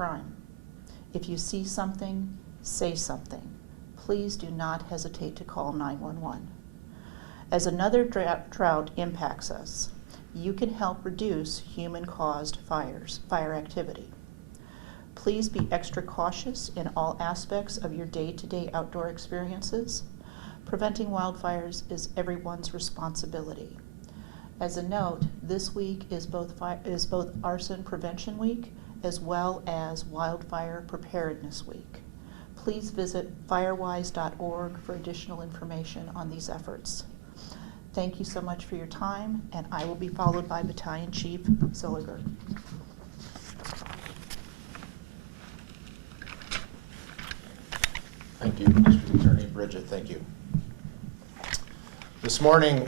crime. If you see something, say something. Please do not hesitate to call 911. As another drought impacts us, you can help reduce human-caused fire activity. Please be extra cautious in all aspects of your day-to-day outdoor experiences. Preventing wildfires is everyone's responsibility. As a note, this week is both Arson Prevention Week as well as Wildfire Preparedness Week. Please visit firewise.org for additional information on these efforts. Thank you so much for your time, and I will be followed by Battalion Chief Zilliger. Thank you, District Attorney Bridget. Thank you. This morning,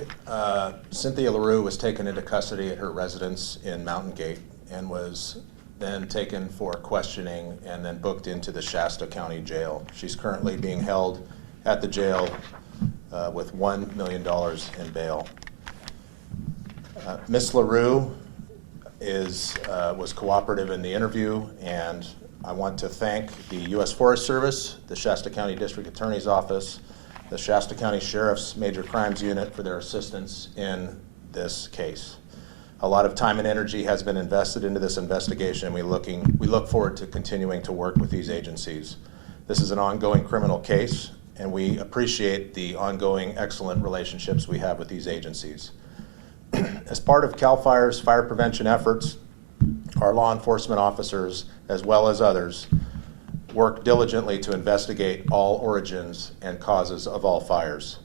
Cynthia LaRue was taken into custody at her residence in Mountain Gate and was then taken for questioning and then booked into the Shasta County Jail. She's currently being held at the jail with $1 million in bail. Ms. LaRue was cooperative in the interview, and I want to thank the U.S. Forest Service, the Shasta County District Attorney's Office, the Shasta County Sheriff's Major Crimes Unit for their assistance in this case. A lot of time and energy has been invested into this investigation, and we look forward to continuing to work with these agencies. This is an ongoing criminal case, and we appreciate the ongoing excellent relationships we have with these agencies. As part of CAL FIRE's fire prevention efforts, our law enforcement officers, as well as others, work diligently to investigate all origins and causes of all fires.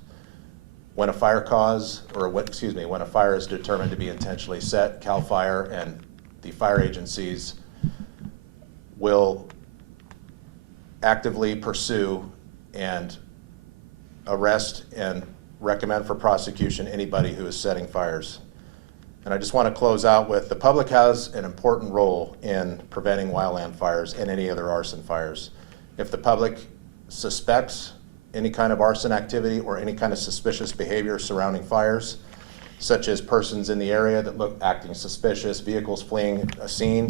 When a fire when a fire is determined to be intentionally set, CAL FIRE and the fire agencies will actively pursue and arrest and recommend for prosecution anybody who is setting fires. And I just want to close out with the public has an important role in preventing wildland fires and any other arson fires. If the public suspects any kind of arson activity or any kind of suspicious behavior surrounding fires, such as persons in the area that look acting suspicious, vehicles fleeing a scene,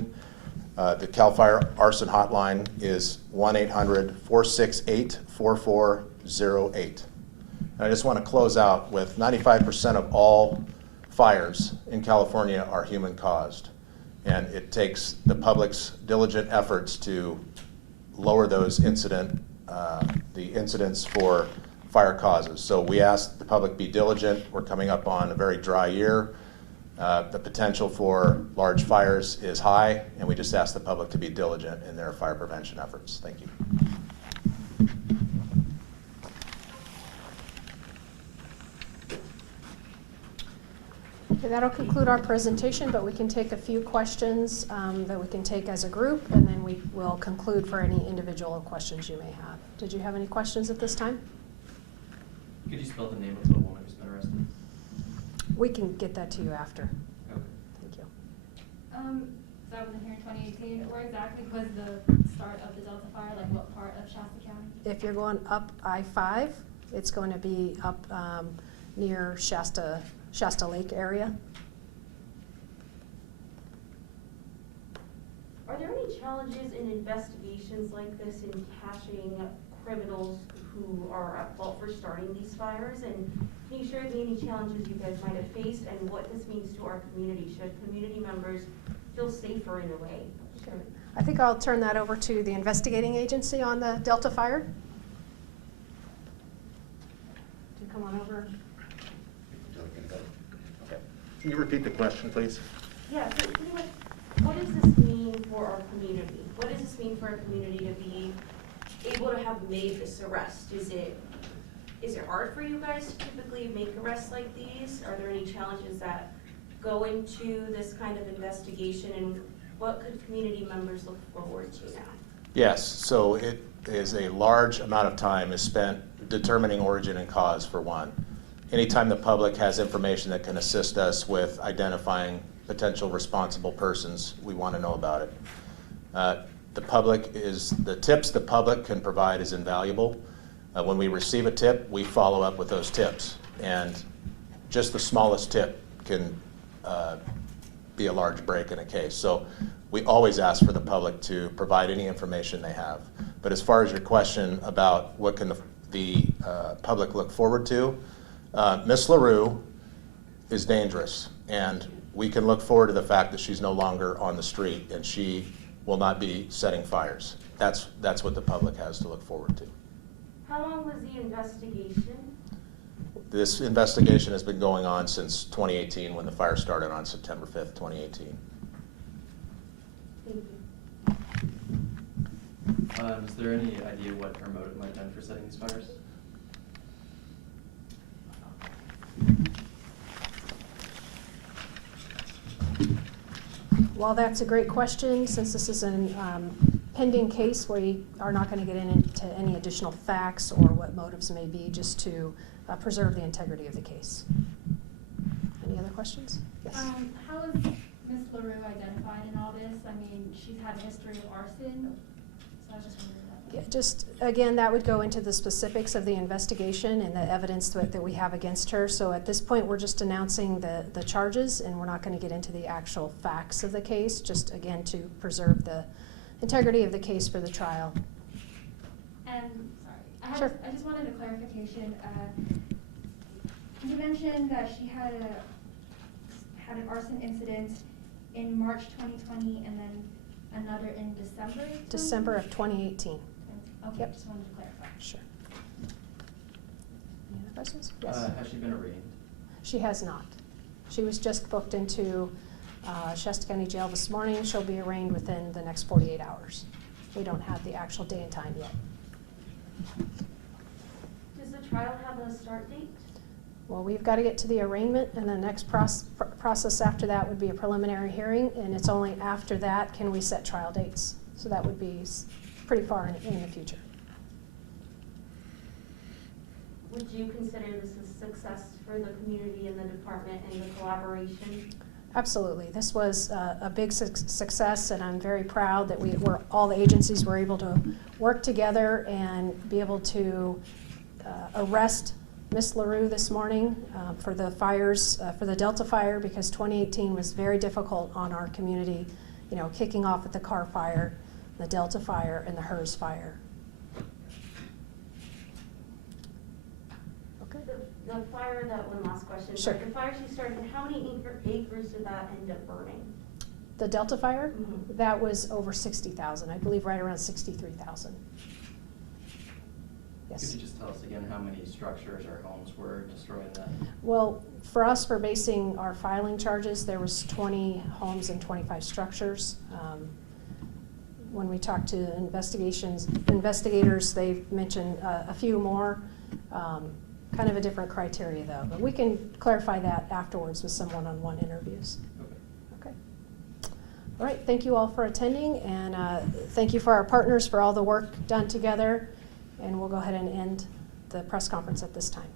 the CAL FIRE arson hotline is 1-800-468-4408. I just want to close out with 95% of all fires in California are human caused. And it takes the public's diligent efforts to lower those the incidents for fire causes. So we ask the public be diligent. We're coming up on a very dry year. The potential for large fires is high, and we just ask the public to be diligent in their fire prevention efforts. Thank you. Okay, that'll conclude our presentation, but we can take a few questions that we can take as a group, and then we will conclude for any individual questions you may have. Did you have any questions at this time? Could you spell the name of the woman who's been arrested? We can get that to you after. Okay. Thank you. So I wasn't here in 2018. Where exactly was the start of the Delta fire? Like what part of Shasta County? If you're going up I-5, it's going to be up near Shasta Lake area. Are there any challenges in investigations like this in catching criminals who are at fault for starting these fires? And can you share with me any challenges you guys might have faced and what this means to our community? Should community members feel safer in a way? Sure. I think I'll turn that over to the investigating agency on the Delta fire. Do you come on over? Okay. Can you repeat the question, please? Yeah, so pretty much, what does this mean for our community? What does this mean for our community to be able to have made this arrest? Is it hard for you guys to typically make arrests like these? Are there any challenges that go into this kind of investigation, and what could community members look forward to now? Yes, so it is a large amount of time is spent determining origin and cause, for one. Anytime the public has information that can assist us with identifying potential responsible persons, we want to know about it. The tips the public can provide is invaluable. When we receive a tip, we follow up with those tips, and just the smallest tip can be a large break in a case. So we always ask for the public to provide any information they have. But as far as your question about what can the public look forward to, Ms. Larue is dangerous, and we can look forward to the fact that she's no longer on the street and she will not be setting fires. That's what the public has to look forward to. How long was the investigation? This investigation has been going on since 2018 when the fire started on September 5th, 2018. Thank you. Is there any idea what her motive might have been for setting these fires? Well, that's a great question. Since this is a pending case, we are not going to get into any additional facts or what motives may be, just to preserve the integrity of the case. Any other questions? Yes. How is Ms. Larue identified in all this? I mean, she's had a history of arson, so I was just wondering about that. Yeah, just, again, that would go into the specifics of the investigation and the evidence that we have against her. So at this point, we're just announcing the charges, and we're not going to get into the actual facts of the case, just, again, to preserve the integrity of the case for the trial. And, sorry, Sure. I just wanted a clarification. You mentioned that she had an arson incident in March 2020 and then another in December? December of 2018. Okay, Yep. just wanted to clarify. Sure. Any other questions? Yes. Has she been arraigned? She has not. She was just booked into Shasta County Jail this morning. She'll be arraigned within the next 48 hours. We don't have the actual day and time yet. Does the trial have a start date? Well, we've got to get to the arraignment, and the next process after that would be a preliminary hearing, and it's only after that can we set trial dates. So that would be pretty far in the future. Would you consider this a success for the community and the department and the collaboration? Absolutely. This was a big success, and I'm very proud that all the agencies were able to work together and be able to arrest Ms. Larue this morning for the fires, for the Delta fire, because 2018 was very difficult on our community, you know, kicking off with the Carr fire, the Delta fire, and the HERS fire. Okay. The fire, that one last question. Sure. The fire she started, how many acres did that end up burning? The Delta fire, Mhm. that was over 60,000, I believe right around 63,000. Yes. Could you just tell us again how many structures or homes were destroyed in that? Well, for us, for basing our filing charges, there was 20 homes and 25 structures. When we talked to investigators, they mentioned a few more. Kind of a different criteria, though. But we can clarify that afterwards with some one-on-one interviews. Okay. Okay. All right, thank you all for attending, and thank you for our partners for all the work done together. And we'll go ahead and end the press conference at this time.